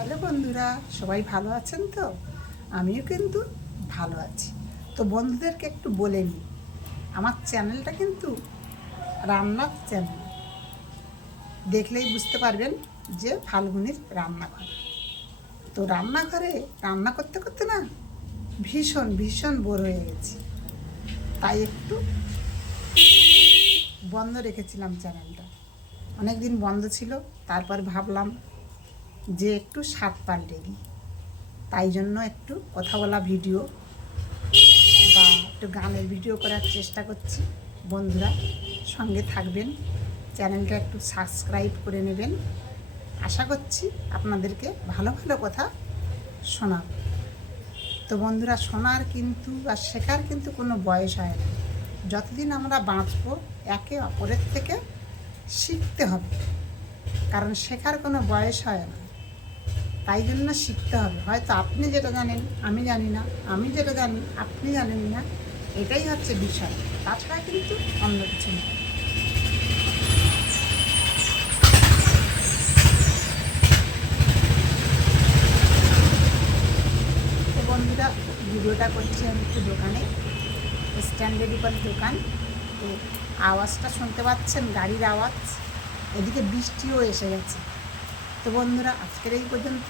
Hello বন্ধুরা, সবাই ভালো আছেন তো? আমিও কিন্তু ভালো আছি। তো বন্ধুদেরকে একটু বলে নিই, আমার চ্যানেলটা কিন্তু রান্নার চ্যানেল। দেখলেই বুঝতে পারবেন যে ফাল্গুনির রান্নাঘর। তো রান্নাঘরে রান্না করতে করতে না ভীষণ ভীষণ বোর হয়ে গেছি। তাই একটু বন্ধ রেখেছিলাম চ্যানেলটা। অনেক দিন বন্ধ ছিল, তারপর ভাবলাম যে একটু স্বাদ পাল্টে দিই। তাই জন্য একটু কথা বলা ভিডিও বা একটু গানের ভিডিও করার চেষ্টা করছি। বন্ধুরা, সঙ্গে থাকবেন, চ্যানেলটা একটু সাবস্ক্রাইব করে নেবেন। আশা করছি আপনাদেরকে ভালো ভালো কথা শোনাব। তো বন্ধুরা, শোনার কিন্তু আর শেখার কিন্তু কোনো বয়স হয় না। যতদিন আমরা বাঁচবো, একে অপরের থেকে শিখতে হবে। কারণ শেখার কোনো বয়স হয় না। তাই জন্য শিখতে হবে। হয়তো আপনি যেটা জানেন, আমি জানি না, আমি যেটা জানি, আপনি জানেন না, এটাই হচ্ছে বিষয়। তাছাড়া কিন্তু অন্য কিছু না। তো বন্ধুরা, ভিডিওটা করছি আমি একটু দোকানে স্ট্যান্ডের উপর দোকান। তো আওয়াজটা শুনতে পাচ্ছেন? গাড়ির আওয়াজ। এদিকে বৃষ্টিও এসে গেছে। তো বন্ধুরা আজকের এই পর্যন্ত।